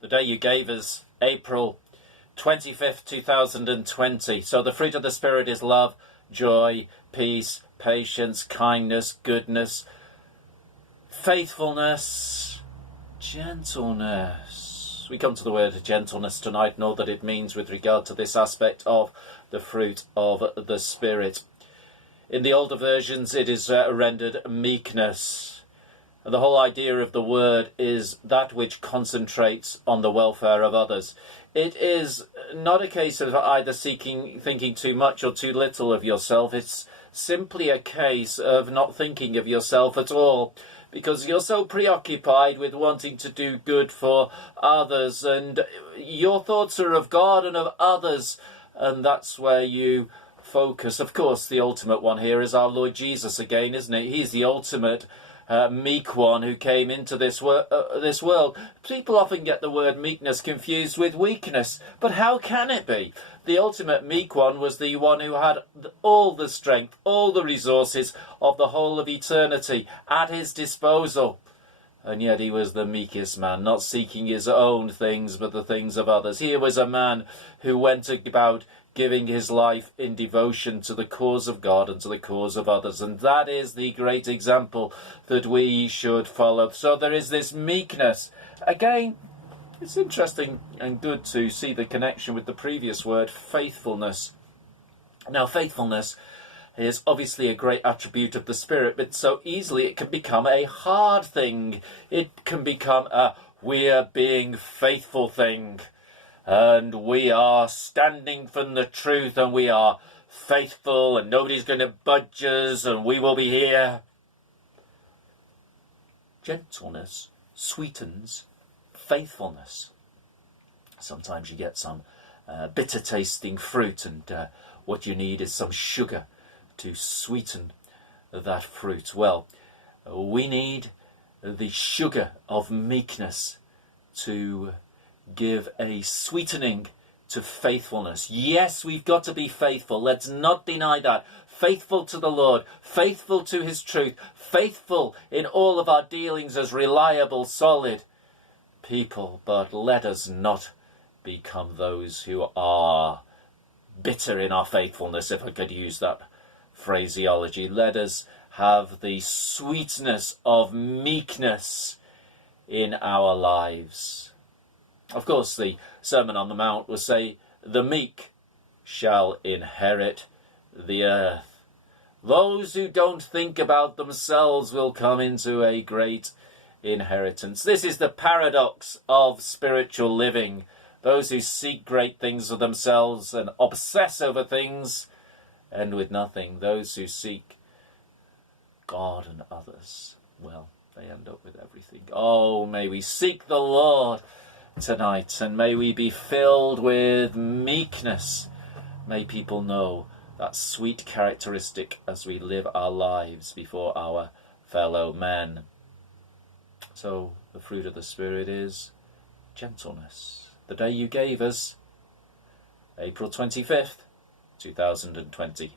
The day you gave us, April 25th, 2020. So the fruit of the Spirit is love, joy, peace, patience, kindness, goodness, faithfulness, gentleness. We come to the word gentleness tonight and all that it means with regard to this aspect of the fruit of the Spirit. In the older versions it is rendered meekness. And the whole idea of the word is that which concentrates on the welfare of others. It is not a case of either thinking too much or too little of yourself. It's simply a case of not thinking of yourself at all, because you're so preoccupied with wanting to do good for others, and your thoughts are of God and of others, and that's where you focus. Of course, the ultimate one here is our Lord Jesus again, isn't it? He's the ultimate meek one who came into this world. People often get the word meekness confused with weakness, but how can it be? The ultimate meek one was the one who had all the strength, all the resources of the whole of eternity at his disposal. And yet he was the meekest man, not seeking his own things, but the things of others. Here was a man who went about giving his life in devotion to the cause of God and to the cause of others. And that is the great example that we should follow. So there is this meekness. Again, it's interesting and good to see the connection with the previous word, faithfulness. Now, faithfulness is obviously a great attribute of the Spirit, but so easily it can become a hard thing. It can become a we're being faithful thing. And we are standing for the truth, and we are faithful, and nobody's going to budge us, and we will be here. Gentleness sweetens faithfulness. Sometimes you get some bitter tasting fruit, and what you need is some sugar to sweeten that fruit. Well, we need the sugar of meekness to give a sweetening to faithfulness. Yes, we've got to be faithful. Let's not deny that. Faithful to the Lord, faithful to his truth, faithful in all of our dealings as reliable, solid people. But let us not become those who are bitter in our faithfulness, if I could use that phraseology. Let us have the sweetness of meekness in our lives. Of course, the Sermon on the Mount will say, the meek shall inherit the earth. Those who don't think about themselves will come into a great inheritance. This is the paradox of spiritual living. Those who seek great things for themselves and obsess over things end with nothing. Those who seek God and others, well, they end up with everything. Oh, may we seek the Lord tonight, and may we be filled with meekness. May people know that sweet characteristic as we live our lives before our fellow men. So the fruit of the Spirit is gentleness. The day you gave us, April 25th, 2020.